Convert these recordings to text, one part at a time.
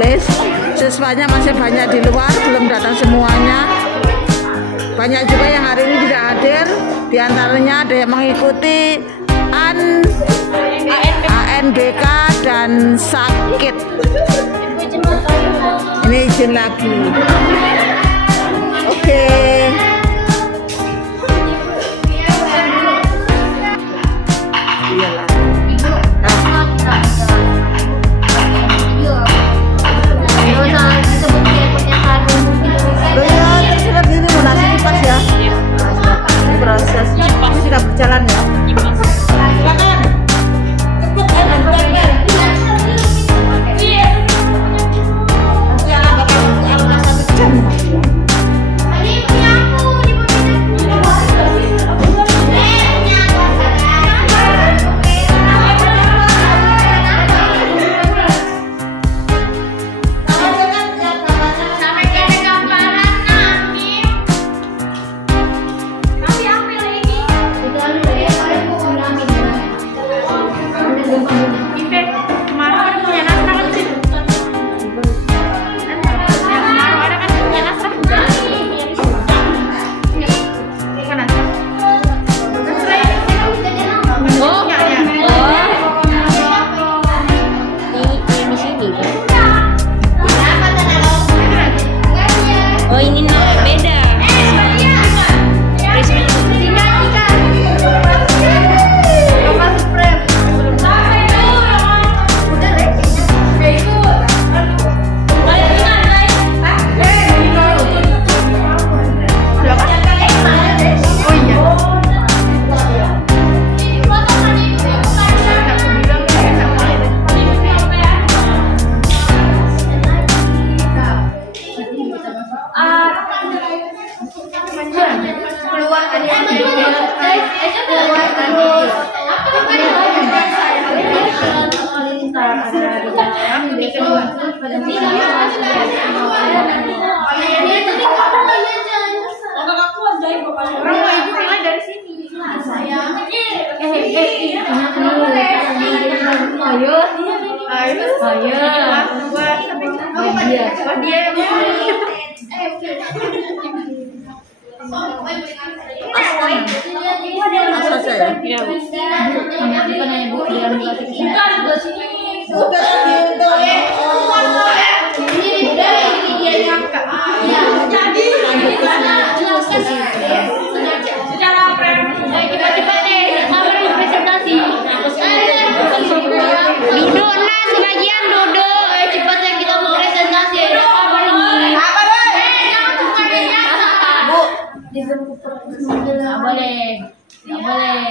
tulis. Siswanya masih banyak di luar, belum datang semuanya. Banyak juga yang hari ini tidak hadir. Di antaranya ada yang mengikuti ANBK dan sakit. Ini izin lagi. Oke. Berjalan ya.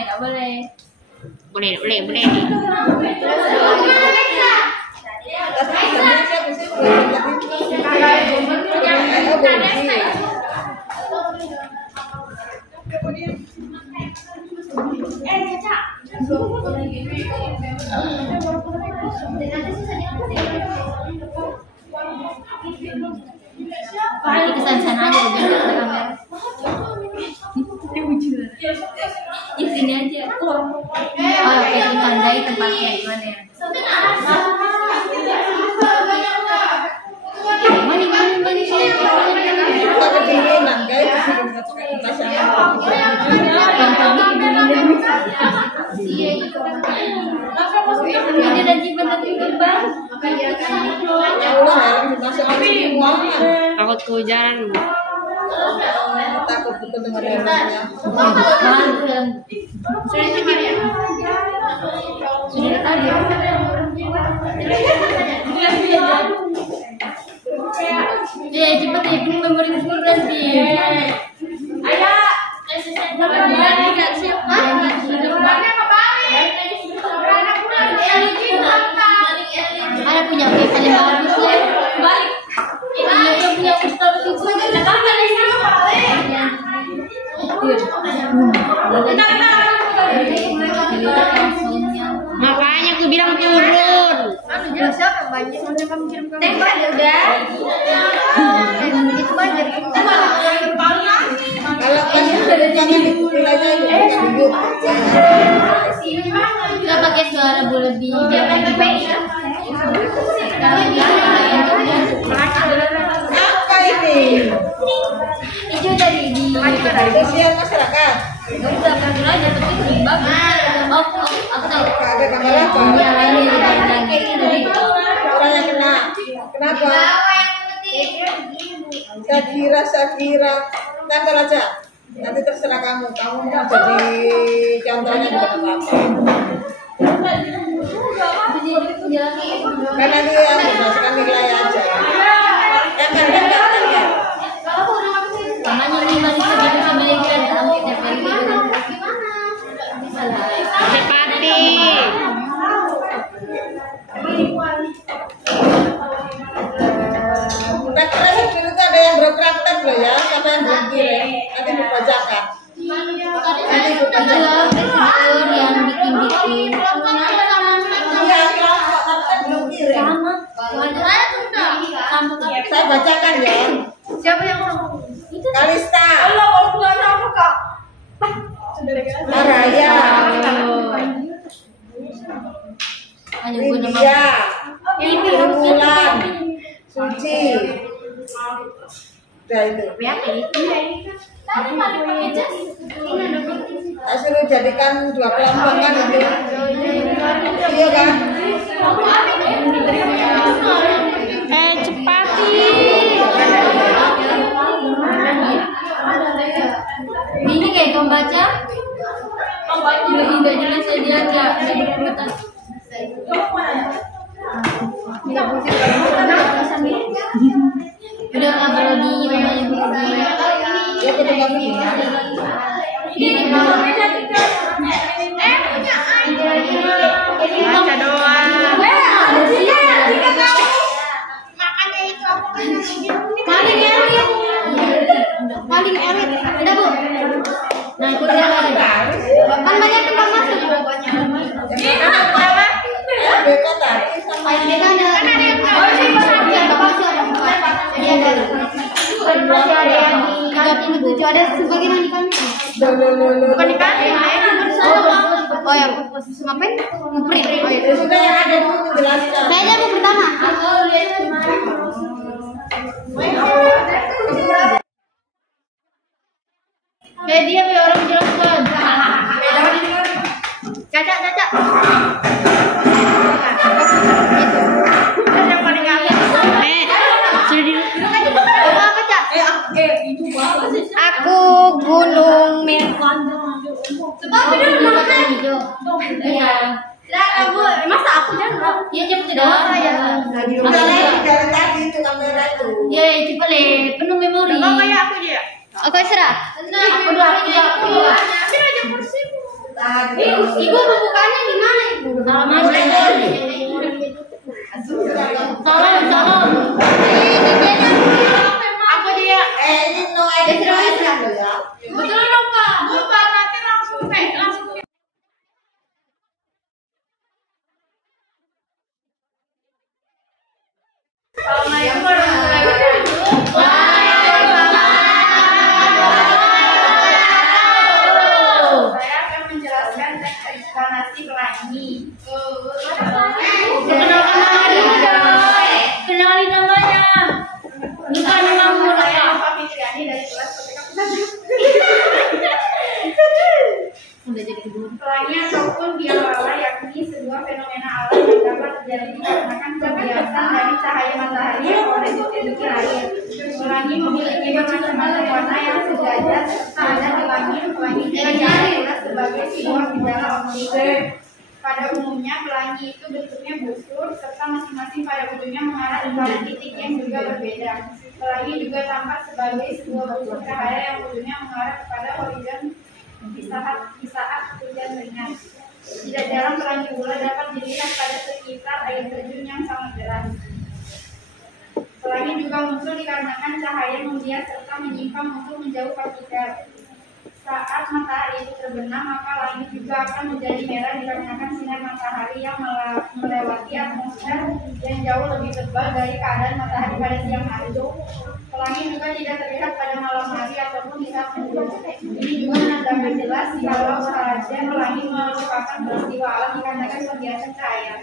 Boleh. Kesan-kesan aja kamera. Di sini aja. Itu tandai tempatnya gimana ya? Takut kehujanan. Takut betul dengan remnya. Sudah tadi. Ya cepat ya, ini memori full nanti. Ayo. Ada punya paling bagus ya. Balik. Ini punya Ustaz itu. Makanya aku bilang turun. Siapa banyak udah kamu kirim kamu? Tembak ya udah. Itu banyak. Kalau ada jangan nilainya itu Kita pakai suara lebih biar lebih baik. Apa ini? Hijau dari di Sosial masyarakat. udah kan aja tapi seimbang. Oh, aku tahu. Ada gambar apa? Orang yang kena. Kenapa? Sakira. Tanggal aja. Nanti terserah kamu. Kamu mau jadi contohnya bukan apa-apa. Kan nanti yang berdasarkan nilai aja. Tempel ya. Namanya lima di sini sama yang kan ambil tempel gitu. Sepati. Praktek itu ada yang berpraktek loh ya, sama yang berhenti. Nanti dibacakan. Nanti dibacakan. Yang bikin-bikin. Iya, kelompok praktek berhenti. Saya bacakan ya. Siapa yang mau? Kalista, Kalau keluar apa kak? Araya, Lydia, Mulan, Suci. Udah itu. Saya suruh jadikan 2 kelompok kan itu. Iya kan? Cepati. Ini kayak pembaca. Tidak jelas saja aja. Udah kalau di namanya begini. Ya kita kami. Baca doa. Paling elit. Udah Bu. Nah, itu dia lagi. Kan banyak tempat masuk pokoknya. Beka tadi sama Dia kan ada yang bapak sih ada 4. Dia ada. Masih ada yang di 37 ada sebagian yang di kantin. Bukan di kantin, Oh ya, ngapain? Ngeprint. Oh iya. sudah yang ada dulu menjelaskan. Saya aja Bu pertama. Dia orang jelaskan. Caca. Yang paling akhir. Apa Cak? Aku Gunung Merah. Sebab dia nama hijau. Iya. Bu, masa aku jangan? Iya jam tidak. Ya. Dari tadi itu kamera itu. Ya coba le penuh memori. Enggak kayak aku dia. Oke serah. Aku dua. Ambil aja kursi. Tadi. Ibu pembukanya di mana Ibu? Salam. Aku dia. Ini no edit ya. Betul dong Pak. Pak nanti langsung langsung. Assalamualaikum warahmatullahi wabarakatuh. Saya akan menjelaskan teks eksplanasi pelangi. Kenalin namanya. Bukan nama Saya Nova Fitriani dari kelas Udah jadi kedua. Pelangi ataupun biawala yakni sebuah fenomena alam yang dapat terjadi dikarenakan kebiasaan dari cahaya matahari yang oleh bukti air. Pelangi memiliki bermacam-macam warna yang sejajar serta ada pelangi juga dikenal sebagai sebuah gejala optik. Pada umumnya pelangi itu bentuknya busur serta masing-masing pada ujungnya mengarah kepada titik yang juga berbeda. Pelangi juga tampak sebagai sebuah busur cahaya yang ujungnya mengarah kepada horizon di saat hujan ringan. Tidak jarang pelangi bola dapat dilihat pada sekitar air terjun yang sangat deras. Pelangi juga muncul dikarenakan cahaya membias serta menyimpang untuk menjauh partikel. Saat matahari itu terbenam, maka langit juga akan menjadi merah dikarenakan sinar matahari yang melewati atmosfer yang jauh lebih tebal dari keadaan matahari pada siang hari. Pelangi juga tidak terlihat pada malam hari ataupun di saat mendung. Ini juga menandakan jelas kalau saja pelangi merupakan peristiwa alam dikarenakan pembiasan cahaya.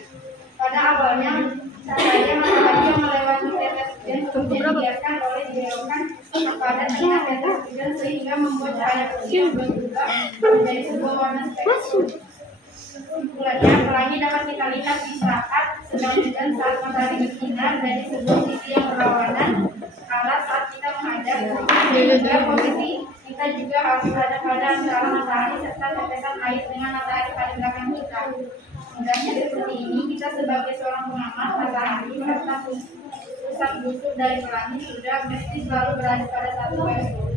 Pada awalnya cahaya matahari yang melewati tetes hujan kemudian dibiarkan oleh dibelokkan kepada tengah tetes hujan sehingga membuat cahaya putih yang berubah menjadi sebuah warna spektrum. Kesimpulannya, pelangi dapat kita lihat di saat sedang hujan saat matahari bersinar dari sebuah sisi yang berlawanan arah saat kita menghadap. Juga posisi kita juga harus berada pada antara matahari serta tetesan air dengan matahari pada belakang kita. Mudahnya seperti ini, kita sebagai seorang pengamat matahari serta pusat busur dari pelangi sudah mesti selalu berada pada satu garis lurus,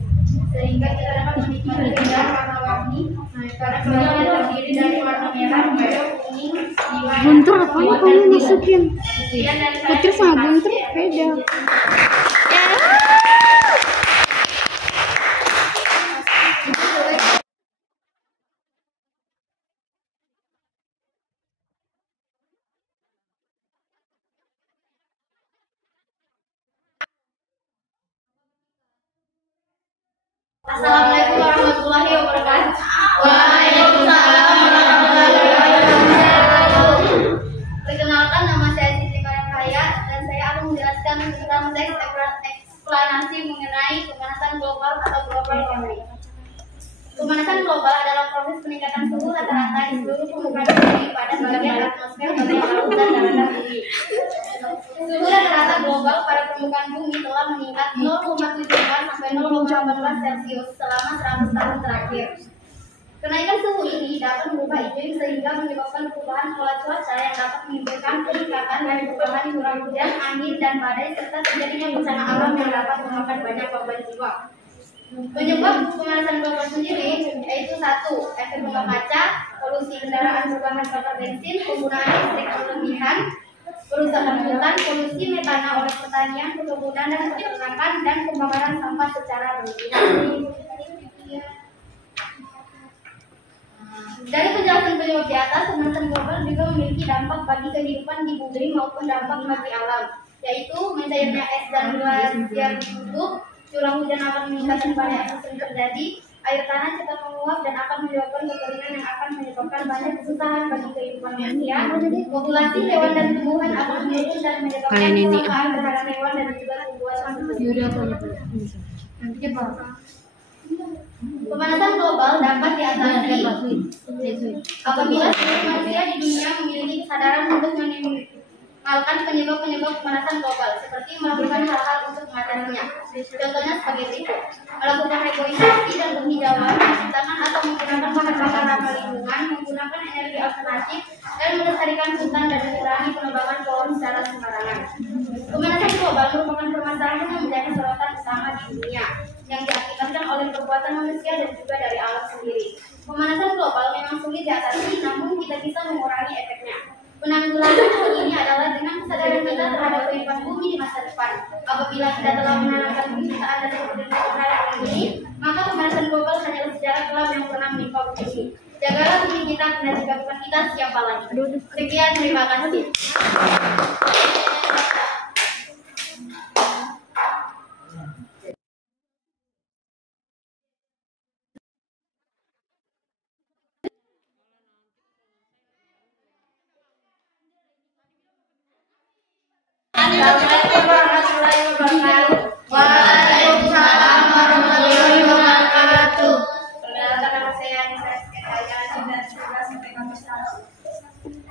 sehingga kita dapat menikmati keindahan warna-warni karena pelangi terdiri dari warna merah, biru, kuning, biru. Guntur apa yang kamu masukin? Putri sama Guntur beda. Assalamualaikum warahmatullahi wabarakatuh. Waalaikumsalam warahmatullahi wabarakatuh. Perkenalkan, nama saya Siti Karya dan saya akan menjelaskan tentang eksplanasi mengenai pemanasan global atau global warming. Pemanasan global adalah proses peningkatan suhu rata-rata di seluruh permukaan bumi pada bagian atmosfer bagian laut dan daratan bumi. Suhu rata-rata global pada permukaan bumi telah meningkat 0,74 sampai 0,14 Celcius selama 100 tahun terakhir. Kenaikan suhu ini dapat merubah iklim sehingga menyebabkan perubahan pola cuaca yang dapat menimbulkan peningkatan dan perubahan curah hujan, angin, dan badai serta terjadinya bencana alam yang dapat memakan banyak korban jiwa. Penyebab pemanasan global sendiri yaitu 1. Efek lembab kaca, polusi kendaraan berbahan bakar bensin, penggunaan listrik berlebihan, perusahaan hutan, polusi metana oleh pertanian, perkebunan dan peternakan, dan pembakaran sampah secara berlebihan. Dari penjelasan penyebab di atas, pemanasan global juga memiliki dampak bagi kehidupan di bumi maupun dampak bagi alam, yaitu mencairnya es dan glasier ditutup, curah hujan akan meningkat pada yang sering terjadi, air tanah cepat menguap dan akan menyebabkan kekeringan yang akan menyebabkan banyak kesusahan bagi kehidupan manusia. Populasi hewan dan tumbuhan akan menurun dan menyebabkan kecelakaan terhadap hewan dan juga tumbuhan. Pemanasan global dapat diatasi apabila seluruh manusia di dunia memiliki kesadaran untuk menimbulkan penyebab-penyebab pemanasan global, seperti melakukan hal-hal untuk mengatasinya. Contohnya sebagai berikut: melakukan reboisasi dan penghijauan, menciptakan atau menggunakan bahan bakar ramah lingkungan, menggunakan energi alternatif, dan melestarikan hutan dan mengurangi penebangan pohon secara sembarangan. Pemanasan global merupakan permasalahan yang menjadi sorotan utama di dunia, yang diakibatkan oleh perbuatan manusia dan juga dari alam sendiri. Pemanasan global memang sulit diatasi, namun kita bisa mengurangi efeknya. Penanggulangan hal ini adalah dengan kesadaran kita terhadap kehidupan bumi di masa depan. Apabila kita telah menanamkan kebiasaan dan kemudian terhadap ini, maka pemanasan global hanyalah sejarah kelam yang pernah menimpa bumi. Jagalah bumi kita, dan jika bukan kita, siapa lagi? Sekian, terima kasih. Assalamualaikum warahmatullahi wabarakatuh. Waalaikumsalam warahmatullahi wabarakatuh. Perkenalkan, nama saya Anissa Rizky dan sekolah sampai kampus 1.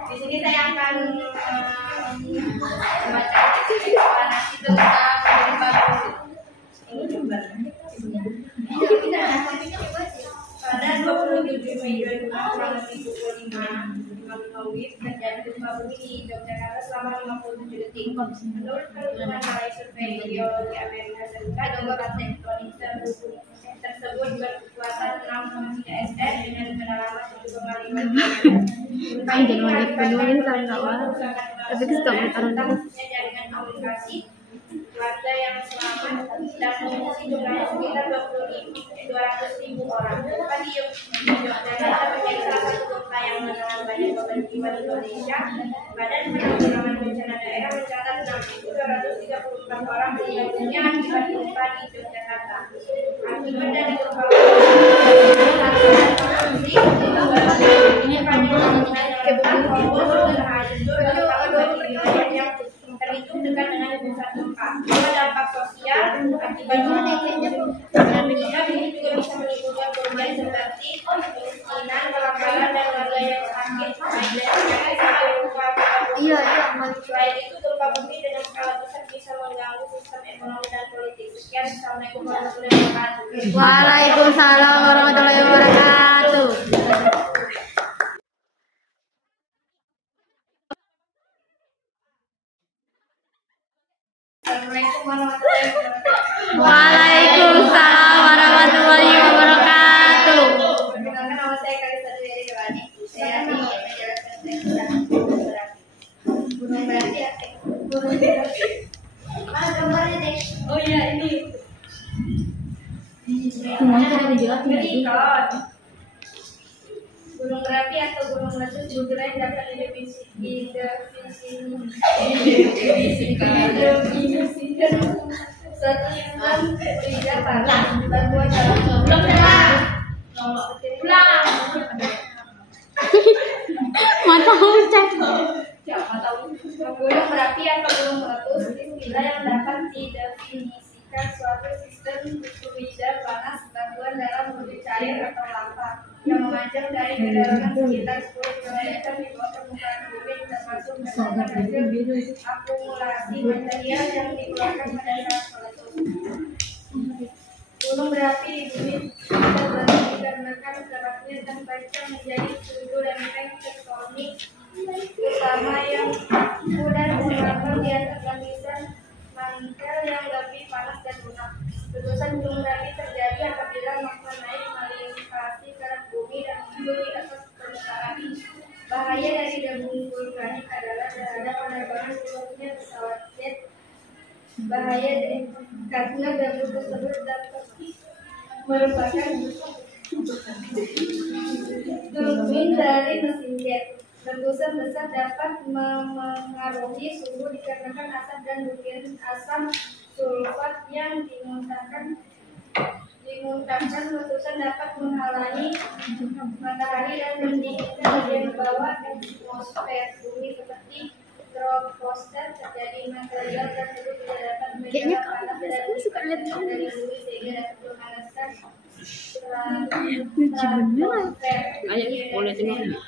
Di sini saya akan membaca eksplanasi tentang penyebab ini sumber. Pada 27 Mei 2006 kurang lebih pukul 5 WIB terjadi gempa bumi di Yogyakarta selama 57 detik. Menurut perhitungan balai survei geologi Amerika Serikat, gempa tektonik tersebut berkekuatan 6,3 SR dengan kedalaman 7,5 km. Gempa ini mengakibatkan tapi jaringan komunikasi warga yang selamat dan mengungsi jumlahnya sekitar 200.000 orang. Gempa di Yogyakarta menjadi salah satu gempa yang menelan banyak korban jiwa di Indonesia. Badan Penanggulangan Bencana Daerah mencatat 6.234 orang meninggal dunia akibat gempa di Yogyakarta. Akibat dari gempa ini kemiskinan, kelaparan, dan warga yang sakit. Iya. Selain itu, gempa bumi dengan skala besar bisa mengganggu sistem ekonomi dan politik. Sekian, Assalamualaikum warahmatullahi wabarakatuh. Waalaikumsalam warahmatullahi wabarakatuh. Assalamualaikum warahmatullahi wabarakatuh. Waalaikumsalam warahmatullahi wabarakatuh. Perkenalkan, nama saya Kalista Dewi Dewani. Saya ingin menjelaskan tentang gunung berapi. Gunung berapi apa? Gunung berapi. Mana gambarnya deh? Oh iya, ini. Semuanya ada dijelasin lagi. Gunung berapi atau gunung meletus bergerak dapat didefinisikan satu sistem bergerak panas bantuan dalam Mata ucap. gunung berapi atau gunung meletus istilah yang dapat didefinisikan suatu sistem bergerak panas bantuan dalam bentuk cair atau lava yang memanjang dari kedalaman sekitar 10 km di bawah permukaan bumi, termasuk berdasarkan hasil akumulasi material yang dikeluarkan pada saat meletus. Gunung berapi di bumi terbagi dikarenakan keraknya tempatnya menjadi suatu lempeng tektonik utama yang mudah mengambang di atas lapisan mantel yang lebih panas dan lunak. Letusan gunung berapi terjadi apabila magma naik melintasi kerak bumi dan muncul di atas permukaan. Bahaya dari debu vulkanik adalah terhadap penerbangan pilotnya pesawat jet. Bahaya karena debu tersebut dapat merupakan turbin dari mesin jet. Letusan besar dapat memengaruhi suhu dikarenakan asap dan butiran asam sulfat yang dimuntahkan. Letusan dapat menghalangi matahari dan mendinginkan bagian bawah atmosfer bumi seperti troposfer. Terjadi material tersebut tidak dapat menjaga panas dan dari bumi sehingga dapat memanaskan stratosfer. Assalamualaikum warahmatullahi wabarakatuh.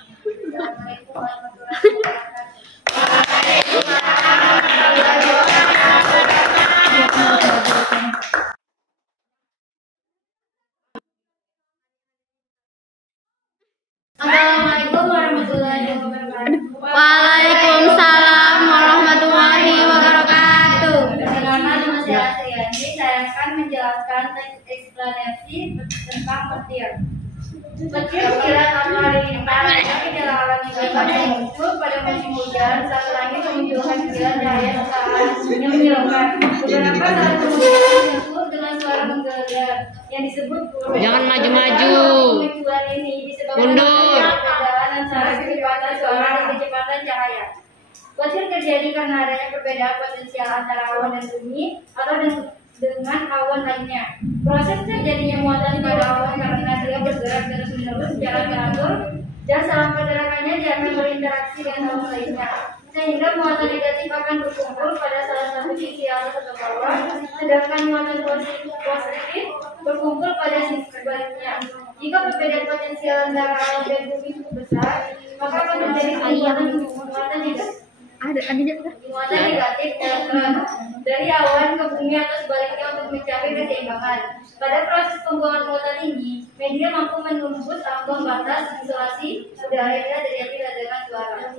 Assalamualaikum warahmatullahi wabarakatuh. Waalaikumsalam warahmatullahi wabarakatuh. Perkenalkan, nama saya Asriani. Saya akan menjelaskan teks eksplanasi tentang petir. Petir kiraan atau hari lintang adalah awan yang muncul pada musim hujan saat langit memunculkan kilat cahaya yang menyilaukan. Beberapa saat kemudian disebut dengan suara menggelegar yang disebut Jangan maju-maju. Mundur. perbedaan antara kecepatan suara dan kecepatan cahaya. Petir terjadi karena adanya perbedaan potensial antara awan dan bumi atau dengan awan lainnya. Proses terjadinya muatan pada awan karena dia bergerak terus-menerus secara teratur dan salah pergerakannya jangan berinteraksi dengan awan lainnya. Sehingga muatan negatif akan berkumpul pada salah satu sisi atas atau bawah, sedangkan muatan positif berkumpul pada sisi sebaliknya. Jika perbedaan potensial antara awan dan bumi cukup besar, maka akan terjadi muatan negatif dari awan ke bumi atau sebaliknya untuk mencapai keseimbangan. Pada proses pembuangan muatan ini, media mampu menembus ambang batas isolasi udara yang terjadi dengan suara.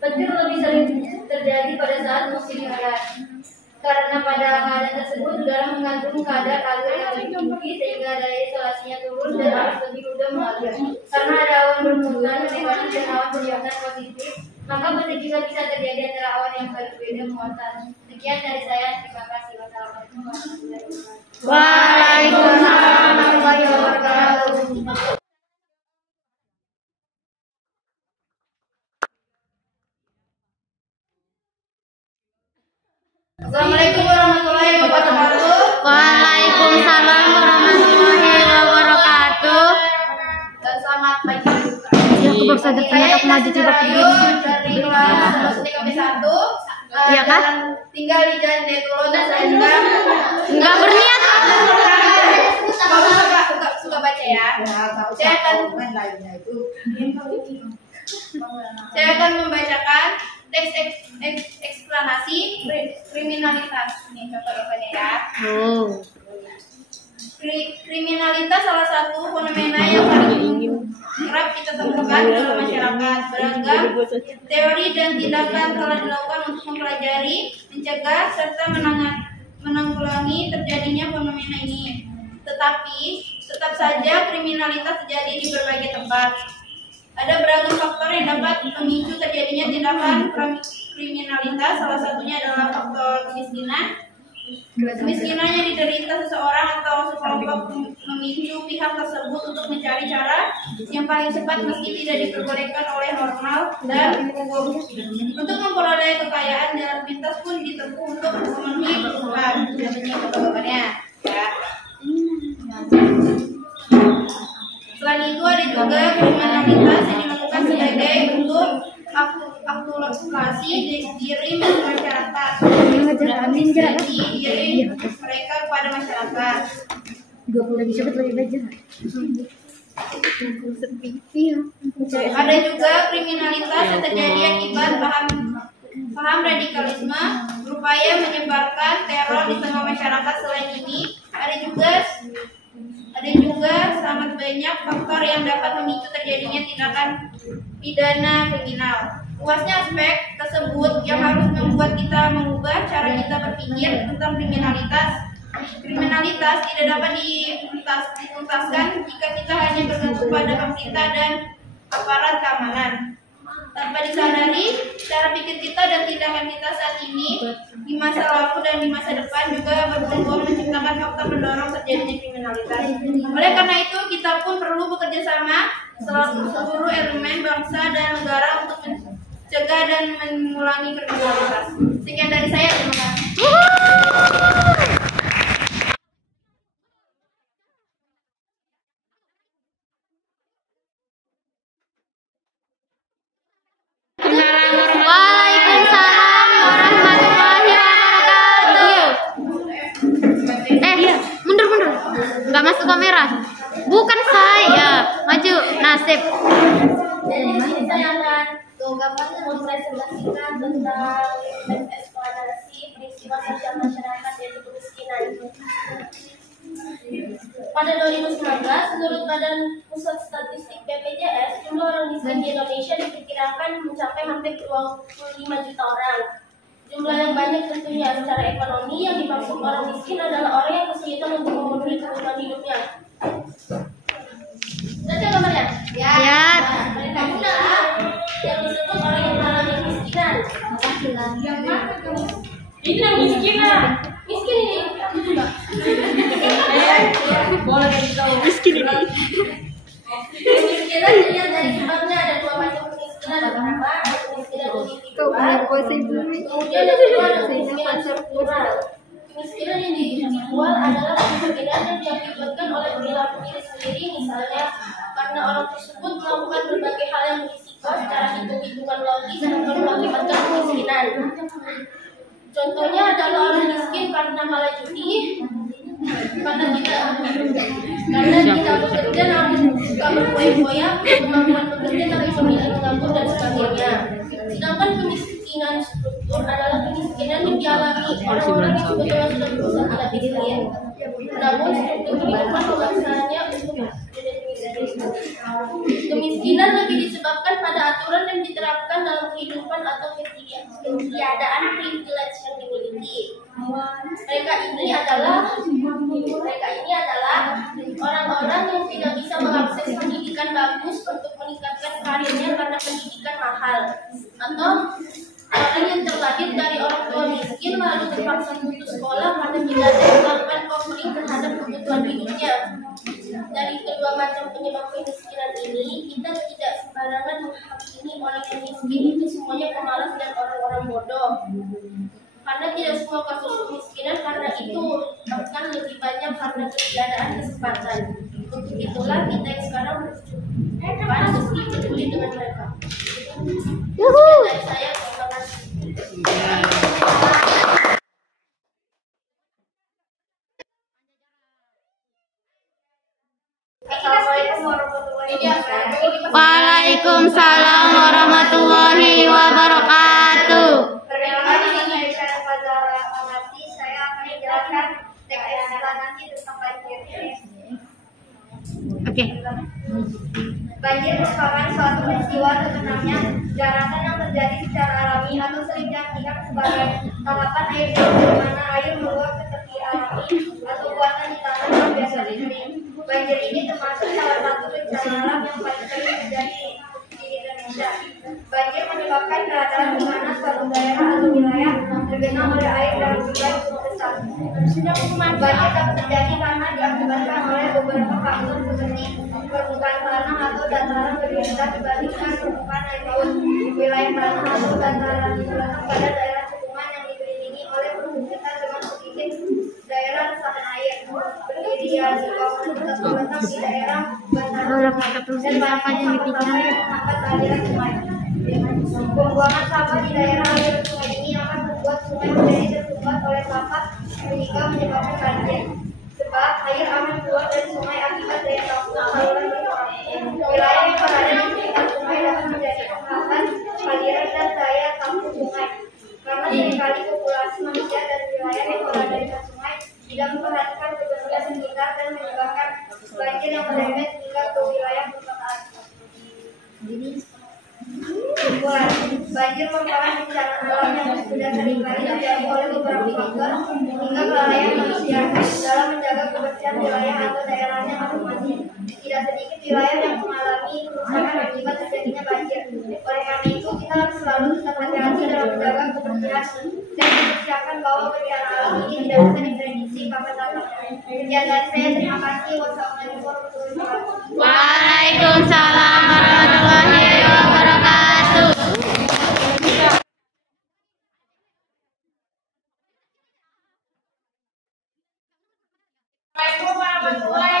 Petir lebih sering terjadi pada saat musim hujan. Karena pada keadaan tersebut udara mengandung kadar air yang lebih tinggi sehingga daya isolasinya turun dan arus lebih mudah mengalir. Karena ada awan bermuatan negatif dan awan bermuatan positif, maka petir juga bisa terjadi antara awan yang berbeda muatan. Sekian dari saya, terima kasih. Wassalamualaikum warahmatullahi wabarakatuh. Waalaikumsalam warahmatullahi wabarakatuh. Assalamualaikum warahmatullahi wabarakatuh. Waalaikumsalam warahmatullahi wabarakatuh. Dan selamat pagi. Ya, aku baru saja ternyata maju coba begini. Dari kelas TKP 1. Iya kan? Tinggal di Jalan Deturo dan saya juga Enggak berniat. suka baca ya. Saya akan membacakan teks eksplanasi kriminalitas. Ini contoh jawabannya ya. Kriminalitas salah satu fenomena yang paling kerap kita temukan dalam masyarakat. Beragam teori dan tindakan telah dilakukan untuk mempelajari, mencegah, serta menanggulangi terjadinya fenomena ini. Tetapi tetap saja kriminalitas terjadi di berbagai tempat. Ada beragam faktor yang dapat memicu terjadinya tindakan kriminalitas. Salah satunya adalah faktor kemiskinan. Kemiskinan yang diderita seseorang atau sekelompok memicu pihak tersebut untuk mencari cara yang paling cepat meski tidak diperbolehkan oleh normal dan hukum. Untuk memperoleh kekayaan, jalan pintas pun ditempuh untuk memenuhi kebutuhan. Jawabannya ya. Selain itu ada juga kriminalitas yang dilakukan sebagai bentuk akulturasi diri masyarakat, diri mereka kepada masyarakat. 20 lebih cepat lebih belajar. Ada juga kriminalitas yang terjadi akibat paham radikalisme berupaya menyebarkan teror di tengah masyarakat. Selain ini, ada juga sangat banyak faktor yang dapat memicu terjadinya tindakan pidana kriminal. Luasnya aspek tersebut yang harus membuat kita mengubah cara kita berpikir tentang kriminalitas. Kriminalitas tidak dapat dituntaskan jika kita hanya bergantung pada pemerintah dan aparat keamanan. Tanpa disadari, cara pikir kita dan tindakan kita saat ini, di masa lalu dan di masa depan juga berpeluang menciptakan faktor pendorong terjadinya kriminalitas. Oleh karena itu, kita pun perlu bekerja sama seluruh elemen bangsa dan negara untuk mencegah dan mengurangi kriminalitas. Sekian dari saya, terima kasih. Waalaikumsalam warahmatullahi wabarakatuh. Mundur. Nggak masuk kamera. Bukan saya. Maju. Nasib. Jadi di sini saya akan gambarnya mempresentasikan tentang eksplanasi peristiwa sosial masyarakat yaitu kemiskinan. Pada 2019, menurut Badan Pusat Statistik BPJS, jumlah orang miskin di Indonesia diperkirakan mencapai hampir 25 juta orang. Jumlah yang banyak tentunya secara ekonomi. Yang dimaksud orang miskin adalah orang yang kesulitan untuk memenuhi kebutuhan hidupnya. Lihat gambarnya? Ya. Yang disebut orang yang mengalami kemiskinan. Yang mana kamu? Ini yang miskinan. Miskin ini. Miskin ini. Kemiskinan dilihat dari sebabnya. Ada dua macam kemiskinan. Pertama, kemiskinan individual. Kemudian yang kedua ada kemiskinan struktural. Kemiskinan individual adalah kemiskinan yang diakibatkan oleh perilaku diri sendiri, misalnya karena orang tersebut melakukan berbagai hal yang berisiko secara hitung-hitungan logis dan mengakibatkan kemiskinan. Contohnya adalah orang miskin karena malah judi, karena tidak bekerja namun suka berfoya-foya, kemampuan bekerja tapi memilih menganggur dan sebagainya. Sedangkan kemiskinan struktur adalah kemiskinan yang dialami orang-orang yang sebetulnya sudah berusaha tidak miskin, namun struktur kehidupan memaksanya untuk menjadi miskin. Kemiskinan lebih disebabkan pada aturan yang diterapkan dalam kehidupan atau ketiadaan privilege yang dimiliki. Mereka ini adalah orang-orang yang tidak bisa mengakses pendidikan bagus untuk meningkatkan karirnya karena pendidikan mahal, atau orang yang terlahir dari orang tua miskin lalu terpaksa putus sekolah karena tidak ada kemampuan covering terhadap kebutuhan hidupnya. Dari kedua macam penyebab kemiskinan ini, kita tidak sembarangan menghakimi orang yang miskin itu semuanya pemalas dan orang-orang bodoh. Karena tidak semua kasus kemiskinan karena itu, bahkan lebih banyak karena ketiadaan kesempatan. Untuk itulah kita yang sekarang harus mesti peduli dengan mereka. Sekian dari saya, terima kasih. Waalaikumsalam warahmatullahi wabarakatuh. Perkenalkan, nama saya Fazara Amati. Saya akan menjelaskan teks eksplanasi tentang banjir. Oke. Banjir merupakan suatu peristiwa sebenarnya daratan yang terjadi secara alami atau sering diartikan sebagai tangkapan air di mana air meluap ke tepi alami atau buatan di tanah yang biasa dikering. Banjir ini termasuk salah satu bencana alam yang paling sering terjadi di Indonesia. Banjir menyebabkan keadaan di mana suatu daerah atau wilayah tergenang oleh air dalam jumlah yang cukup besar. Banjir dapat terjadi karena diakibatkan oleh beberapa faktor seperti permukaan tanah atau dataran lebih rendah dibandingkan permukaan air laut. Wilayah tanah atau dataran terletak pada daerah cekungan yang dikelilingi oleh perbukitan dengan sedikit daerah resapan air. Pendirian kawasan tetap terletak di daerah bantaran dan banyak yang menghambat aliran sungai. Pembuangan sampah di daerah aliran sungai ini akan membuat sungai menjadi tersumbat oleh sampah sehingga menyebabkan banjir. Sebab air akan keluar dari sungai akibat daya tampung saluran berkurang. Wilayah yang berada di sekitar sungai dapat menjadi penghambat aliran dan daya tampung sungai. Karena seringkali populasi manusia dari wilayah yang berada di sungai tidak memperhatikan kebersihan sekitar dan menyebabkan banjir yang merembet hingga ke wilayah perkotaan. Banjir merupakan bencana alam yang sudah seringkali terjadi oleh beberapa faktor hingga kelalaian manusia dalam menjaga kebersihan wilayah atau daerahnya masing-masing. Tidak sedikit wilayah yang mengalami kerusakan akibat terjadinya banjir. Oleh karena itu, kita harus selalu tetap hati-hati dalam menjaga kebersihan dan mempersiapkan bahwa bencana alam ini tidak bisa diprediksi kapan datang. Sekian dari saya, terima kasih. Wassalamualaikum warahmatullahi wabarakatuh. Waalaikumsalam warahmatullahi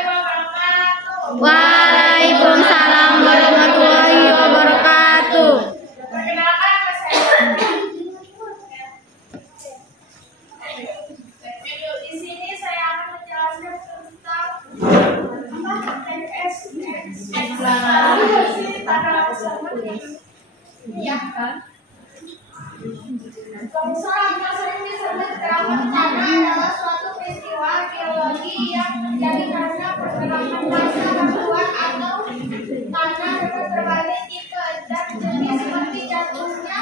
wabarakatuh. Waalaikumsalam warahmatullahi wabarakatuh. Perkenalkan, nama saya. Di sini saya akan menjelaskan tentang eksplanasi tanda Longsoran yang sering disebut gerakan tanah adalah suatu peristiwa geologi yang terjadi karena pergerakan tanah batuan atau tanah dengan berbagai tipe dan jenis seperti jatuhnya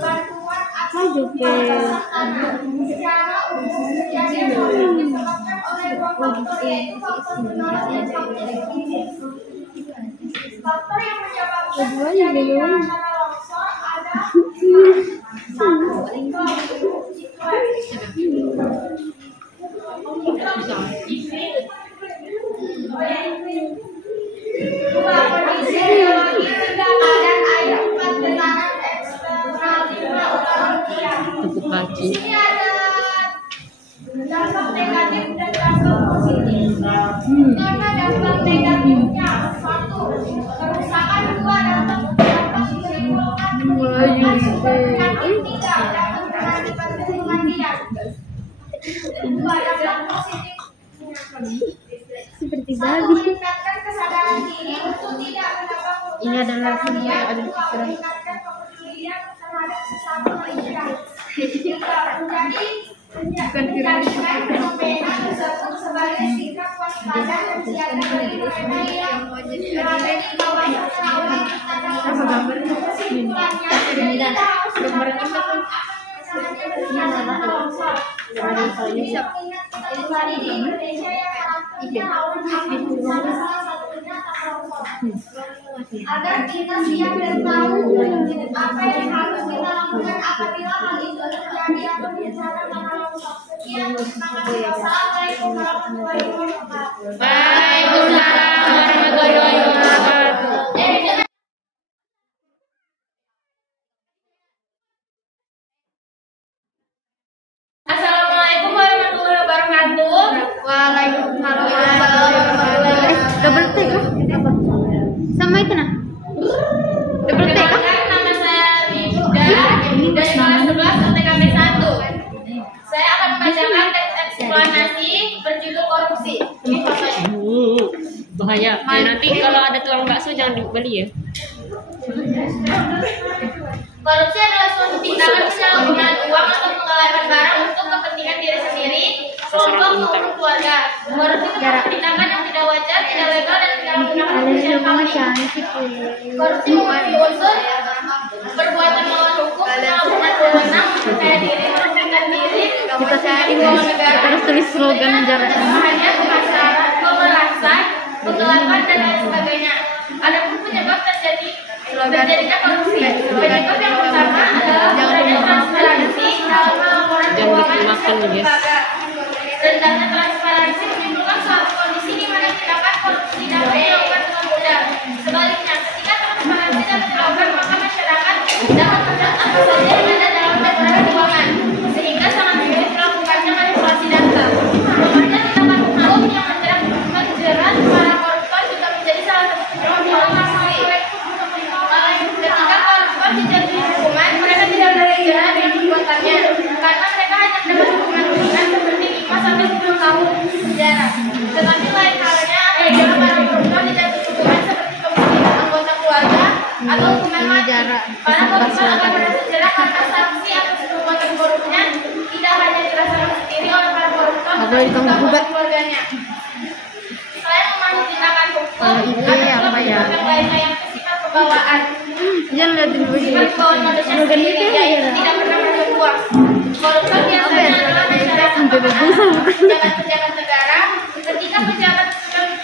batuan atau batasan tanah. Secara umum kejadian yang disebabkan oleh dua faktor, yaitu faktor pendorong dan faktor ekstrim. Faktor yang menyebabkan terjadinya tanah longsor ada satu, dua, kondisi geologi rendah dan air empat, tekanan eksternal lima, utara di sini ada dampak negatif dan dampak positif. Karena dampak negatifnya satu, kerusakan, dua, dampak menimbulkan penyakit, tiga, dapat mengakibatkan kematian. Dua, dampak positif Seperti meningkatkan kesadaran diri untuk tidak mendapat Ini adalah kemudian ada dua, meningkatkan kepedulian terhadap sesama manusia. Tiga, menjadikan fenomena tersebut sebagai sikap waspada dan siaga bagi mereka yang berada di bawah pengawasan tanda. Kesimpulannya, kita harus melakukan akan bencana longsor. Bisa mengingat kembali di Indonesia yang punya awan akan bencana, salah satunya tanah longsor. Agar kita siap dan tahu apa yang harus kita lakukan apabila hal itu terjadi atau bencana tanah longsor. Sekian, terima kasih. Wassalamualaikum warahmatullahi wabarakatuh. Waalaikumsalam warahmatullahi wabarakatuh. Assalamualaikum warahmatullahi wabarakatuh. Waalaikumsalam warahmatullahi wabarakatuh. Double take kah? Sama itu nah. Double take kah? Perkenalkan, nama saya Rida dari kelas 11 TKP 1. Saya akan membacakan teks eksplanasi berjudul korupsi. Ini fotonya. Bahaya. Tapi kalau ada tukang bakso jangan dibeli ya. Korupsi adalah suatu tindakan penyalahgunaan uang atau penggelapan barang untuk kepentingan diri sendiri, kelompok maupun keluarga. Korupsi merupakan tindakan yang tidak wajar, tidak legal, dan tidak menggunakan keputusan publik. Korupsi memiliki unsur perbuatan melawan hukum, penyalahgunaan wewenang, memperkaya diri, merugikan diri, kepentingan keuangan negara, Terus tulis slogan negara. hanya pemerasan, penggelapan, dan lain sebagainya. Adapun penyebab terjadinya korupsi. Penyebab yang pertama adalah kurangnya transparansi dalam laporan keuangan dan lembaga. Rendahnya transparansi menimbulkan suatu kondisi di mana tindakan korupsi dapat dilakukan dengan mudah. Sebaliknya, ketika transparansi dapat dilakukan, maka masyarakat dapat melihat apa saja yang ada dalam laporan keuangan, sehingga sangat sulit melakukannya manipulasi data. Mengajar tindakan hukum yang menjerat para koruptor juga menjadi salah satu penyebab korupsi. Ketika koruptor dijatuhi hukuman, mereka tidak berjerat dengan perbuatannya, karena mereka hanya mendapat hukuman ringan seperti 5 sampai 10 tahun penjara. Tetapi lain halnya apabila para koruptor dijatuhi hukuman seperti pembunuhan anggota keluarga atau hukuman mati. Para koruptor akan merasa jerak karena sanksi atas perbuatan korupnya tidak hanya dirasakan sendiri oleh para koruptor, tetapi juga oleh keluarganya. Selain memahami tindakan hukum, ada pula penyebab lainnya yang bersifat pembawaan. Sifat bawaan manusia sendiri, yaitu tidak pernah berbuat. Koruptor biasanya adalah masyarakat pejabat-pejabat negara. Ketika pejabat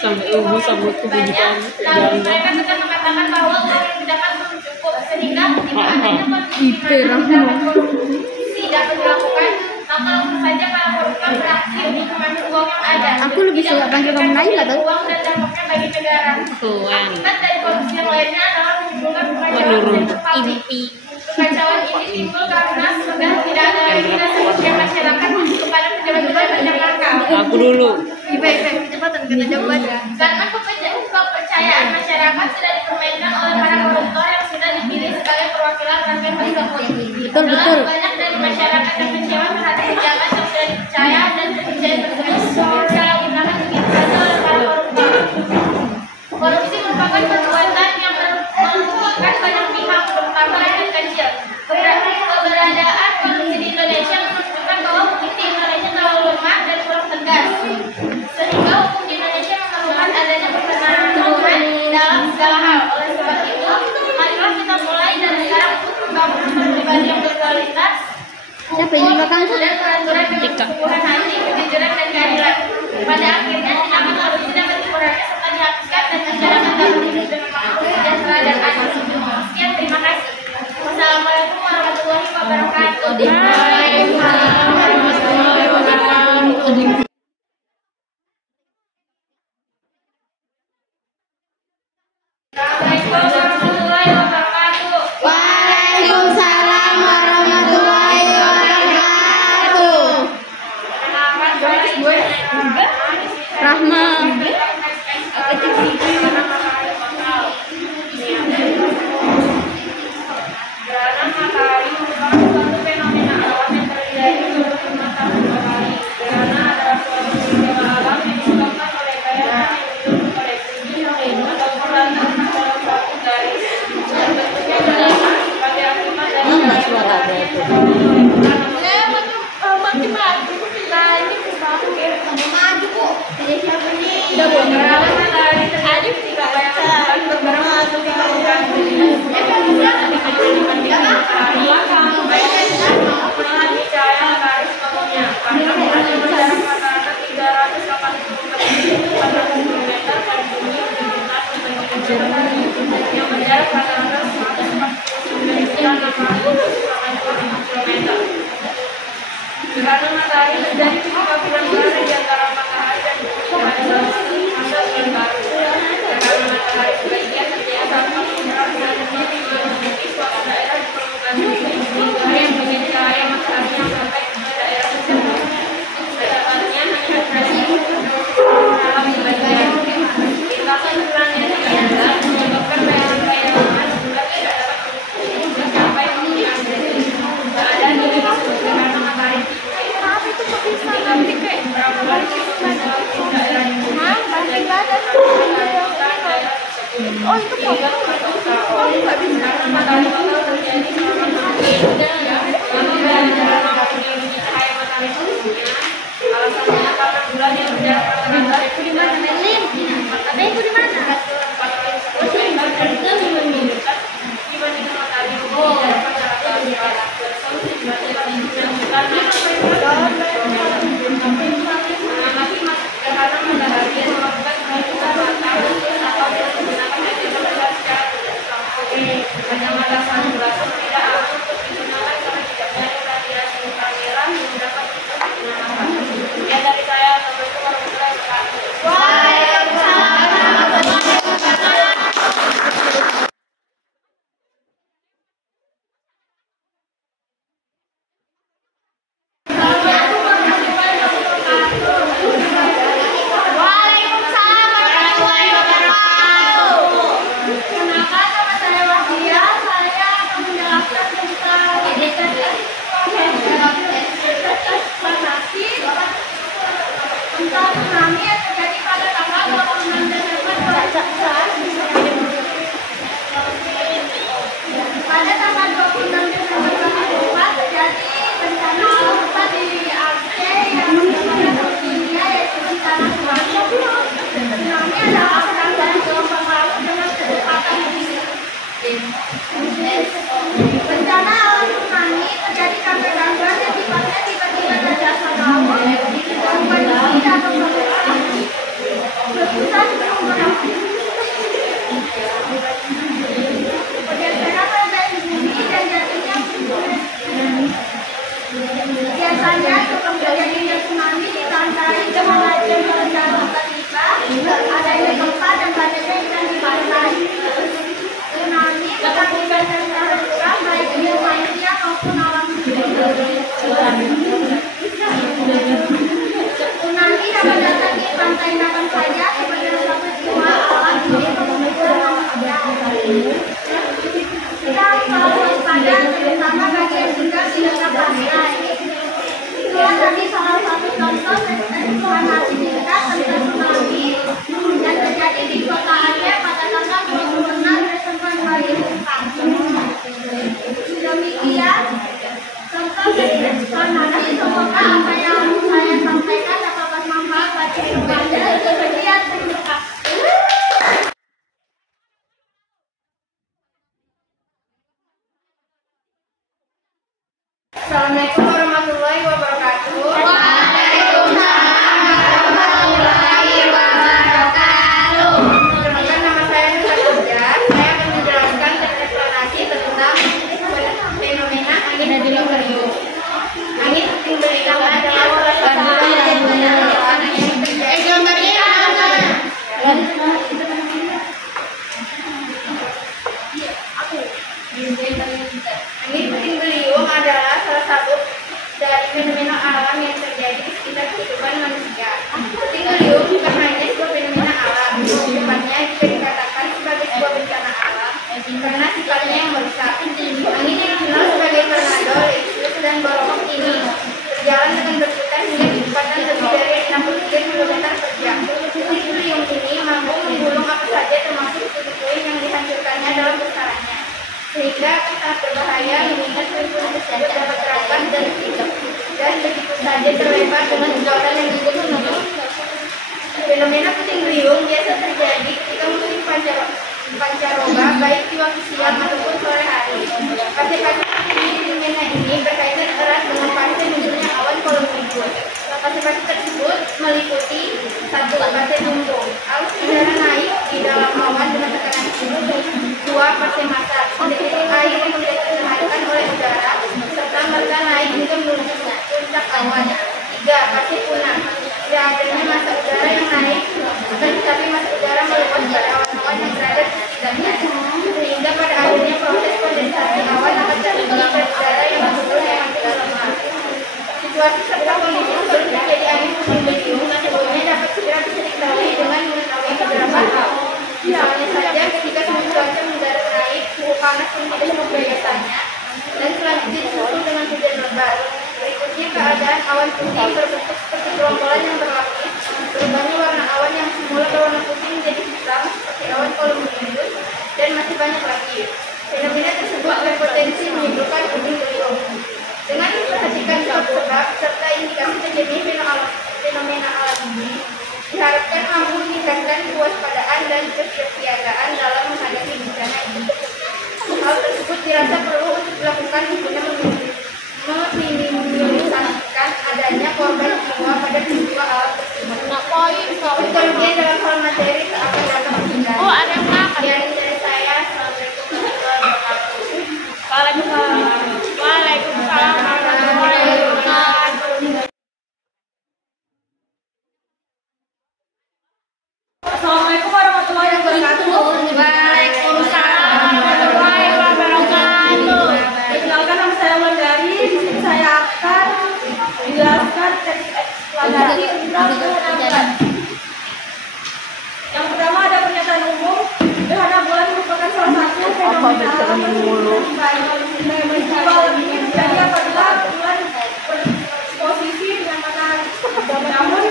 Sampai sambut kebijakan. lalu mereka sedang mengatakan bahwa uang yang didapat belum cukup, sehingga ketika adanya kondisi tindakan korupsi dapat dilakukan, maka langsung saja para koruptor beraksi untuk mengambil uang yang ada. Aku lebih suka panggil kamu Naila, tau? Uang dan dampaknya bagi negara. Tuan. Akibat dari korupsi yang lainnya adalah menimbulkan kekacauan di sektor publik. Kekacauan ini timbul karena sudah tidak ada lagi rasa percaya masyarakat kepada pejabat-pejabat yang nakal. Aku dulu. Kecepatan kita jawab aja. Karena kepercayaan masyarakat sudah dipermainkan oleh para koruptor yang sudah dipilih sebagai perwakilan rakyat tersebut. Betul. Banyak dari masyarakat yang kecewa terhadap pejabat yang sudah dipercaya dan kepercayaan tersebut disalahgunakan begitu saja oleh para koruptor. Korupsi merupakan perbuatan yang merugikan banyak pihak, terutama rakyat kecil. Keberadaan korupsi di Indonesia menunjukkan bahwa hukum di Indonesia terlalu lemah dan kurang tegas, sehingga hukum di Indonesia memerlukan adanya pertentangan dalam segala hal. Oleh sebab itu, marilah kita mulai dari sekarang untuk membangun pribadi yang berkualitas, Siapa ini bakal dan peraturan yang kesungguhan hati, kejujuran, dan keadilan. Pada akhirnya, tindakan korupsi dapat dikurangi serta dihapuskan dan masyarakat dapat hidup dengan makmur, sejahtera, dan adil. Sekian, terima kasih. Wassalamualaikum warahmatullahi wabarakatuh. Waalaikumsalam warahmatullahi wabarakatuh. Assalamualaikum warahmatullahi wabarakatuh. Waalaikumsalam warahmatullahi wabarakatuh. Rahma. Gerhana matahari merupakan suatu fenomena alam yang terjadi beberapa tahun sekali. Gerhana adalah suatu peristiwa alam yang disebabkan oleh bayangan yang ditutup oleh bumi atau bulan dalam suatu garis. Bentuknya gerhana sebagai akibat dari cahaya matahari yang ditemukan oleh bulan atau bumi. Gerhana matahari terjadi ketika bayangan bulan bergerak memasuki permukaan bumi. Gerhana matahari terjadi ketika bulan berada di antara matahari dan bumi pada saat masa bulan baru. Gerhana matahari sebagian terjadi saat matahari memiliki suatu daerah di permukaan bumi yang menjadi cahaya matahari yang sampai ke daerah tersebut. Kedatannya hanya terjadi dalam sebagian. Lintasan bulan yang terlihat menyebabkan bayangan-bayangan bulan tidak dapat mencapai permukaan bumi. Keadaan ini disebut gerhana matahari. Berapa kali daerah yang Oh itu kok. Oh nggak bisa. Matahari total terjadi selama 6 cahaya matahari sebelumnya. Alasannya karena bulan yang berjarak rata-rata Aku di mana, Melin? Tapi aku di mana? dibandingkan matahari yang berjarak rata-rata. Solusi dibaca pada mengamati masa gerhana matahari yang melakukan perhitungan matahari atau menggunakan metode melihat secara tidak langsung. Kacamata sunglasses tidak aman untuk digunakan karena tidak banyak radiasi ultraviolet yang dapat digunakan. Sekian dari saya. Assalamualaikum warahmatullahi wabarakatuh. Waalaikumsalam warahmatullahi wabarakatuh. Waalaikumsalam warahmatullahi wabarakatuh. Kenalkan nama saya Wahdia. Saya akan menjelaskan tentang eksplanasi tentang tsunami yang terjadi pada tanggal 26 Desember 2004. Pada tanggal 26 Desember 2004 terjadi bencana alam besar di Aceh yang menyebabkan dunia, yaitu bencana tsunami. Tsunami adalah penambahan gelombang laut dengan kecepatan tinggi. Bencana alam tsunami terjadi karena gangguan yang sifatnya tiba-tiba dan dasar laut, konvensi atau berpusat gunung berapi. Pergeseran lempeng bumi dan jatuhnya biasanya sebelum terjadinya tsunami ditandai dengan bencana tiba-tiba, adanya gempa dan banyaknya ikan di pantai. Tsunami mengakibatkan kehancuran baik jiwa manusia maupun alam sekitar. Tsunami dapat datang di pantai kapan saja sebagai suatu jiwa alam jadi pemikiran manusia. Kita harus selalu waspada, terutama bagi yang tinggal di dekat pantai. Itulah tadi salah satu contoh eksplanasi singkat tentang tsunami yang terjadi di kota Aceh pada tanggal 26 Desember 2004. Demikian contoh dari eksplanasi. Semoga apa yang saya sampaikan dapat bermanfaat bagi keluarga dan sekian. Terima kasih. Assalamualaikum warahmatullahi wabarakatuh. Waalaikumsalam warahmatullahi wabarakatuh. Perkenalkan, nama saya Nurul Fajar. Saya akan menjelaskan eksplanasi tentang fenomena angin puting beliung. Angin puting beliung adalah salah satu fenomena alam yang terjadi. Angin puting beliung adalah salah satu dari fenomena alam yang terjadi di sekitar kehidupan manusia. Puting beliung bukan hanya sebuah fenomena alam, tepatnya bisa dikatakan sebagai sebuah bencana alam karena sifatnya yang merusak. Angin yang dikenal sebagai tornado, lesus, dan borokok ini berjalan dengan berputar hingga kecepatan lebih dari 63 km per jam. Puting beliung ini mampu menggulung apa saja termasuk puing-puing yang dihancurkannya dalam besarannya, sehingga akan sangat berbahaya mengingat puing-puing tersebut dapat terbang dan begitu saja terlempar dengan kecepatan yang cukup tinggi. Fenomena puting beliung biasa terjadi ketika musim pancaroba, baik di waktu siang ataupun sore hari. Fase-fase terjadi di fenomena ini berkaitan erat dengan fase munculnya awan kolonimbus. Fase-fase tersebut meliputi 1. Fase tumpung, arus udara naik di dalam awan dengan tekanan tinggi. 2. Fase masak, detik air yang mudah terhantarkan oleh udara serta mereka naik hingga menuju puncak awan. 3. Fase punah, tidak adanya massa udara yang naik, tetapi massa udara meluas pada awan-awan yang berada di sekitarnya, sehingga pada akhirnya proses kondensasi awan akan terjadi pada udara yang turun yang sudah lemah. Situasi serta kondisi sebelum terjadi angin puting beliung sebelumnya dapat segera bisa diketahui dengan mengetahui beberapa hal. Misalnya saja ketika suhu cuaca mendarat naik, suhu panas yang tidak seperti biasanya, dan selanjutnya disusul dengan hujan lebat. Berikutnya keadaan awan putih berbentuk seperti gerombolan yang berlapis, berubahnya warna awan yang semula berwarna putih menjadi hitam seperti awan kolonimbus, banyak lagi. Fenomena tersebut berpotensi menimbulkan puting beliung. Dengan memperhatikan sebab serta indikasi terjadinya fenomena alam ini, diharapkan mampu meningkatkan kewaspadaan dan kesiapsiagaan dalam menghadapi bencana itu. Hal tersebut dirasa perlu untuk dilakukan guna meminimalisasikan adanya korban jiwa pada peristiwa alam tersebut. Kemudian dalam hal materi akan datang menghindar. Oh, ada yang makan. Sekian dari saya. Assalamualaikum warahmatullahi wabarakatuh. Waalaikumsalam. Waalaikumsalam warahmatullahi wabarakatuh. Assalamualaikum warahmatullahi wabarakatuh. Waalaikumsalam warahmatullahi wabarakatuh. Perkenalkan, nama saya Wulandari. Di sini saya akan menjelaskan teknik eksploitasi tentang gerhana bulan. Yang pertama ada pernyataan umum. Gerhana bulan merupakan salah satu fenomena alam peristiwa ini terjadi apabila bulan posisi dengan matahari. Namun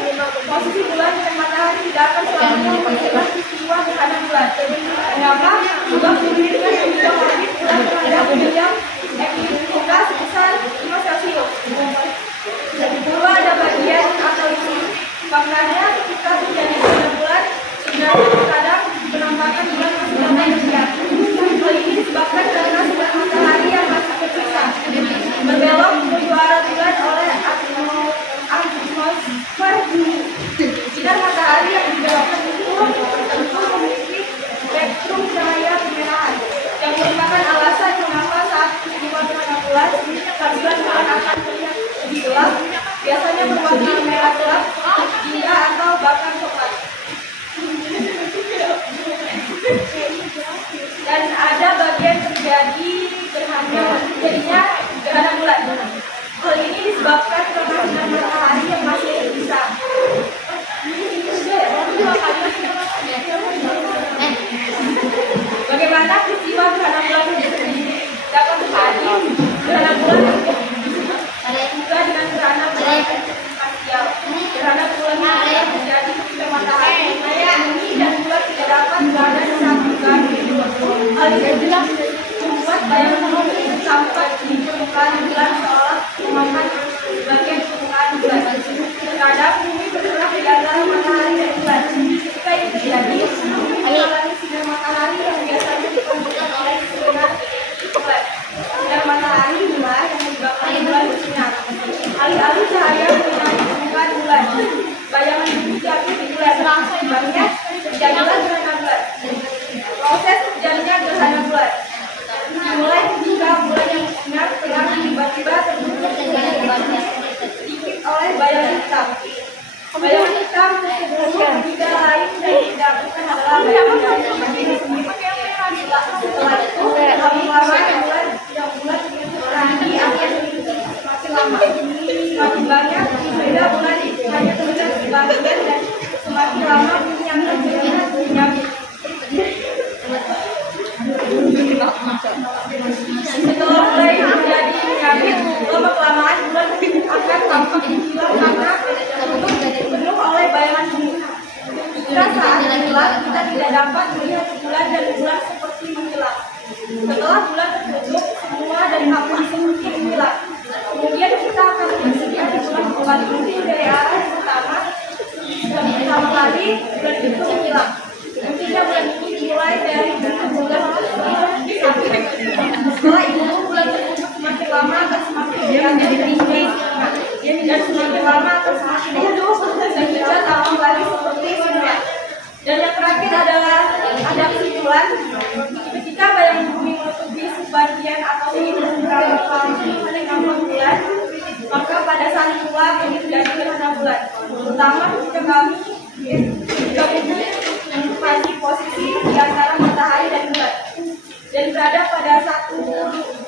posisi bulan dengan matahari tidak akan selamanya menyebabkan peristiwa gerhana bulan. Kenapa? Sebab kemungkinan yang juga orbit bulan terhadap bidang ekuinoktika sebesar 5 Celsius. Kedua, ada bagian atau isi. Maknanya ketika terjadi gerhana bulan, sebenarnya terkadang penampakan bulan masih dalam bagian. Hal ini disebabkan karena sinar matahari yang masih terpisah berbelok menuju arah bulan oleh atmosfer bumi. Sinar matahari yang dibelokkan itu tentu memiliki spektrum cahaya kemerahan yang merupakan alasan mengapa saat peristiwa gerhana bulan tampilan bulan akan terlihat lebih gelap, biasanya berwarna merah gelap, hingga atau bahkan coklat. Dan ada bagian terjadi jadinya gerhana bulan. Hal ini disebabkan karena sinar matahari yang masih terpisah. Bagaimana peristiwa gerhana bulan dapat terjadi? Gerhana bulan juga dengan gerhana bulan parsial. Gerhana bulan terjadi ketika matahari bumi dan bulan tidak dapat berada di satu garis. Hal ini jelas membuat bayangan bumi sampai di permukaan bulan seolah memakan bagian permukaan bulan. Terkadang bumi bergerak di antara matahari dan bulan. Ketika ini terjadi, mengalami sinar matahari yang biasanya dipancarkan oleh sinar bulan. Sinar matahari inilah yang menyebabkan bulan bersinar. Alih-alih cahaya menyinari permukaan bulan, bayangan bumi jatuh di bulan. Akibatnya terjadilah gerhana bulan. Proses terjadinya gerhana bulan dimulai ketika bulan yang sinar terang tiba-tiba tertutup sedikit oleh bayangan hitam. Bayangan hitam tersebut tidak lain dan tidak bukan adalah bayangan dari sendiri. Setelah itu, lama-lama bulan tinggi akan semakin lama. Semakin banyak beda bulan hanya terlihat sebagian dan semakin lama bumi yang terlihat menyambut. Setelah mulai terjadi penyakit, lama-kelamaan bulan akan tampak menghilang karena tertutup penuh oleh bayangan bumi. Jika saat gelap kita tidak dapat melihat bulan dan bulan seperti menghilang. Setelah bulan tertutup semua dan kabut seperti menghilang. Kemudian kita akan menyaksikan bulan kembali muncul dari arah yang pertama. Dan pertama kali bulan itu menghilang. Nantinya bulan ini dimulai dari bulan setelah itu bulan tersebut semakin lama akan semakin dan semakin lama akan semakin redup sehingga tampak lagi seperti semula. Dan yang terakhir adalah ada kesimpulan. Ketika bayangan bumi menutupi sebagian atau beberapa kali nampak bulan, maka pada saat itulah ini terjadi gerhana bulan. Terutama ketika kami menempati posisi di antara matahari dan bulan dan berada pada satu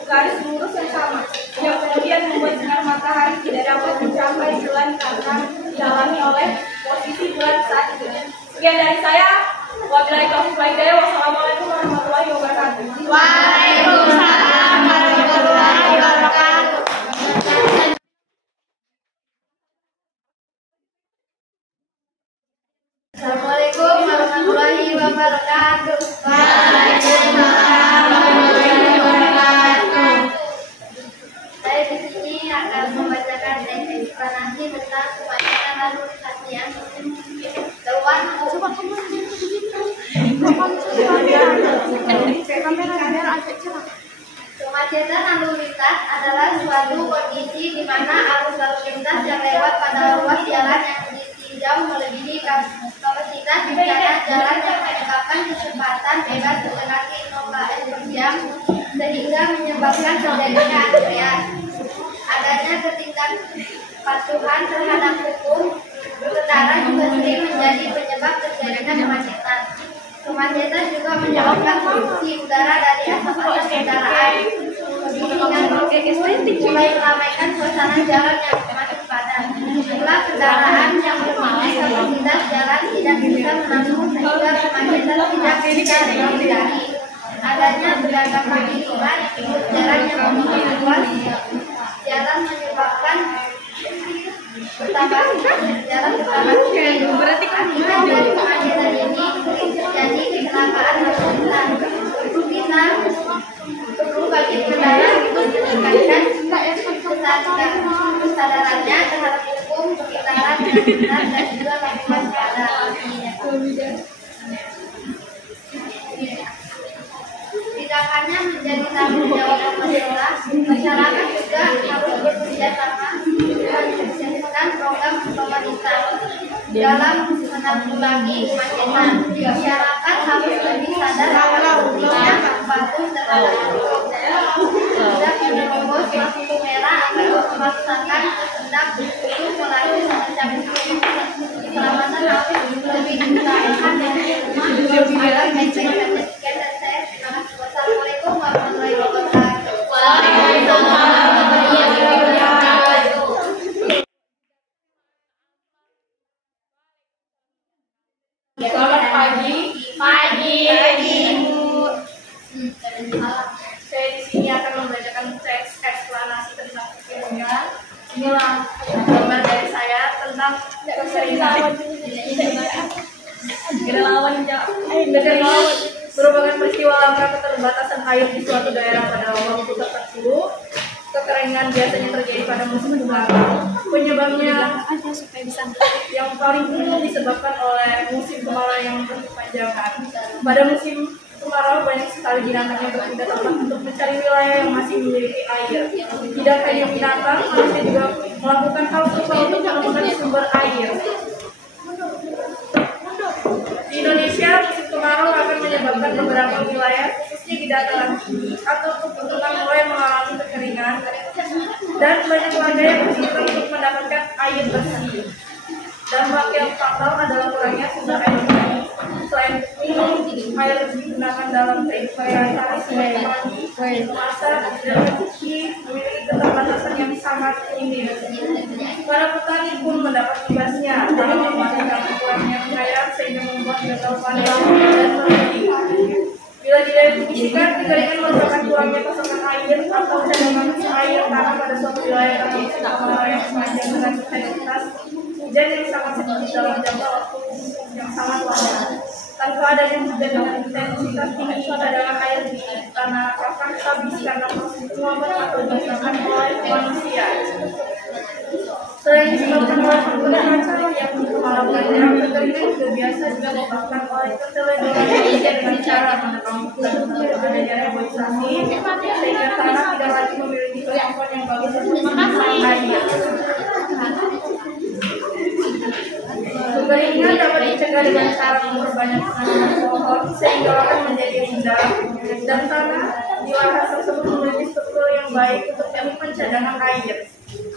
garis lurus yang sama, yang kemudian membuat sinar matahari tidak dapat mencapai bulan karena dihalangi oleh posisi bulan saat itu. Sekian dari saya. Wabillahi taufiq wal hidayah. Wassalamualaikum warahmatullahi wabarakatuh. Waalaikumsalam warahmatullahi wabarakatuh. Assalamualaikum warahmatullahi wabarakatuh. Waalaikumsalam. Kemacetan lalu lintas adalah suatu kondisi di mana arus lalu lintas yang lewat pada ruas jalan yang ditinjau melebihi kapasitas rencana jalan yang menyebabkan kecepatan bebas setengah km per jam sehingga menyebabkan terjadinya antrian. Adanya ketidakpatuhan terhadap hukum berkendara juga sering menjadi penyebab terjadinya kemacetan. Kemacetan juga menyebabkan polusi udara dari asap-asap kendaraan. Mulai meramaikan suasana jalan yang semakin padat. Jumlah kendaraan yang melebihi kapasitas jalan tidak bisa menampung sehingga kemacetan tidak bisa dihindari. Adanya beragam lingkungan, jalan yang semakin luas, jalan menyebabkan bertambah jalan berarti akibat dari kemacetan ini sering terjadi kecelakaan lalu lintas. Bisa perlu bagi pengendara untuk meningkatkan kesadarannya terhadap hukum perkitaran dan juga lingkungan sekitar. Tidak hanya menjadi tanggung jawab pemerintah, masyarakat juga harus bekerja sama mensosialisasikan program pemerintah dalam menanggulangi kemacetan. Masyarakat harus lebih sadar akan pentingnya membantu terhadap tidak menerobos lampu merah atau memaksakan kehendak untuk melaju semacam itu. Keselamatan harus lebih diutamakan dari rumah dalam baik-baik. Sekian dari saya. Terima kasih. Wassalamualaikum warahmatullahi wabarakatuh. Waalaikumsalam warahmatullahi wabarakatuh. Selamat pagi. Pagi. Saya di sini akan membacakan teks eksplanasi tentang kekeringan. Inilah gambar dari saya tentang kekeringan. Kekeringan merupakan peristiwa langka keterbatasan air di suatu daerah pada waktu tertentu. Kekeringan biasanya terjadi pada musim kemarau. Penyebabnya yang paling umum disebabkan oleh musim kemarau yang berkepanjangan. Pada musim kemarau banyak sekali binatang yang berpindah tempat untuk mencari wilayah yang masih memiliki air. Tidak hanya binatang, manusia juga melakukan hal serupa untuk menemukan sumber air. Di Indonesia, musim kemarau akan menyebabkan beberapa wilayah, khususnya di dataran tinggi atau pegunungan, mulai mengalami kekeringan dan banyak warga yang kesulitan untuk mendapatkan air bersih. Dampak yang fatal adalah kurangnya sumber air bersih. Selain minum, air digunakan dalam kehidupan sehari-hari, memasak, dan mencuci memiliki keterbatasan yang sangat minim. Para petani pun mendapat tugasnya dalam memastikan kurangnya air sehingga membuat gagal panen dan berhenti. Bila tidak difungsikan, kekeringan merupakan kurangnya pasokan air atau cadangan air tanah pada suatu wilayah atau musim kemarau yang sepanjang dengan intensitas hujan yang sangat sedikit dalam jangka waktu yang sangat lama. Tanpa adanya hujan dengan intensitas tinggi, cadangan air di tanah akan habis karena proses penguapan atau dilakukan oleh manusia. Selain disebabkan oleh penggunaan cara yang melakukan kekeringan juga biasa disebabkan oleh keteledoran dengan cara menekam dan adanya reboisasi sehingga tanah tidak lagi memiliki kemampuan yang bagus untuk menahan air. Kekeringan dapat dicegah dengan cara memperbanyak penanaman pohon sehingga lahan menjadi rindang dan tanah di lahan tersebut memiliki struktur yang baik untuk menyimpan cadangan air.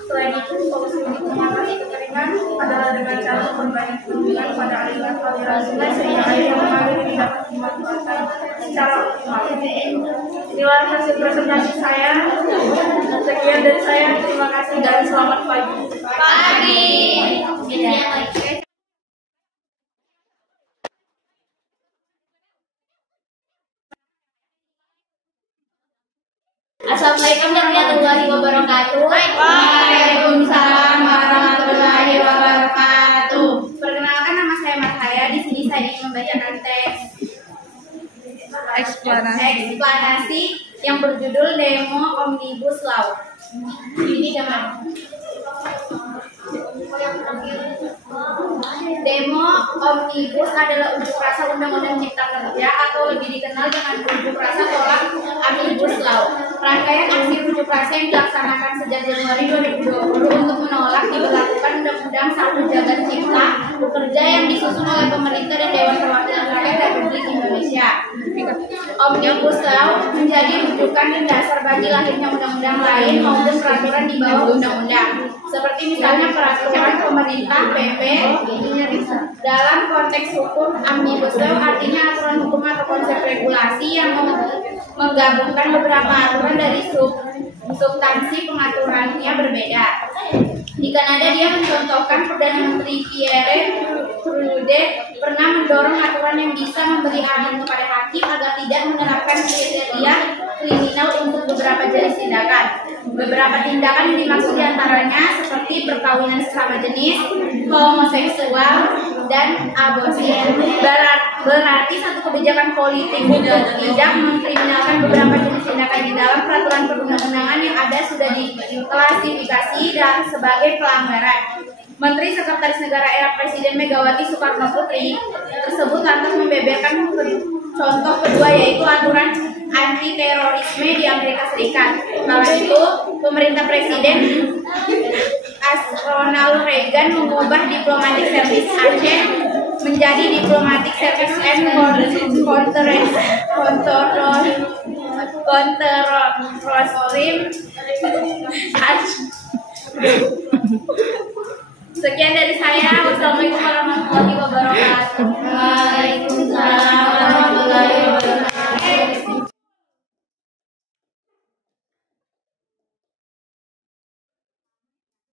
Selain itu, solusi untuk mengatasi kekeringan adalah dengan cara memperbanyak bendungan pada aliran sungai sehingga air yang mengalir ini dapat dimanfaatkan secara optimal. Inilah hasil presentasi saya. Sekian dari saya. Terima kasih dan selamat pagi. Assalamualaikum warahmatullahi wabarakatuh. Waalaikumsalam warahmatullahi wabarakatuh. Perkenalkan, nama saya Marhaya. Di sini saya ingin membacakan teks eksplanasi yang berjudul Demo Omnibus Law. Ini gambar. Demo omnibus adalah unjuk rasa Undang-Undang Cipta Kerja atau lebih dikenal dengan unjuk rasa tolak Omnibus Law. Rangkaian aksi unjuk rasa yang dilaksanakan sejak Januari 2020 untuk menolak diberlakukan Undang-Undang Satu Jagat Cipta Kerja yang disusun oleh pemerintah dan Dewan Perwakilan Rakyat Republik Indonesia. Omnibus Law menjadi rujukan dan dasar bagi lahirnya undang-undang lain maupun peraturan di bawah undang-undang, seperti misalnya peraturan pemerintah PP. Dalam konteks hukum, Omnibus Law artinya aturan hukum atau konsep regulasi yang menggabungkan beberapa aturan dari substansi pengaturannya berbeda. Di Kanada, dia mencontohkan Perdana Menteri Pierre Trudeau pernah mendorong aturan yang bisa memberi angin kepada hakim agar tidak menerapkan kriteria kriminal untuk beberapa jenis tindakan. Beberapa tindakan yang dimaksud diantaranya seperti perkawinan sesama jenis, homoseksual, dan aborsi. Berarti satu kebijakan politik untuk tidak mengkriminalkan beberapa jenis tindakan di dalam peraturan perundang-undangan yang ada sudah diklasifikasi dan sebagai pelanggaran. Menteri Sekretaris Negara era Presiden Megawati Soekarno Putri tersebut lantas membeberkan contoh kedua, yaitu aturan anti terorisme di Amerika Serikat. Kala itu, pemerintah Presiden Ronald Reagan mengubah Diplomatic Service Aceh menjadi Diplomatic Service and Counter-Terrorism Act. Sekian dari saya. Wassalamualaikum warahmatullahi wabarakatuh.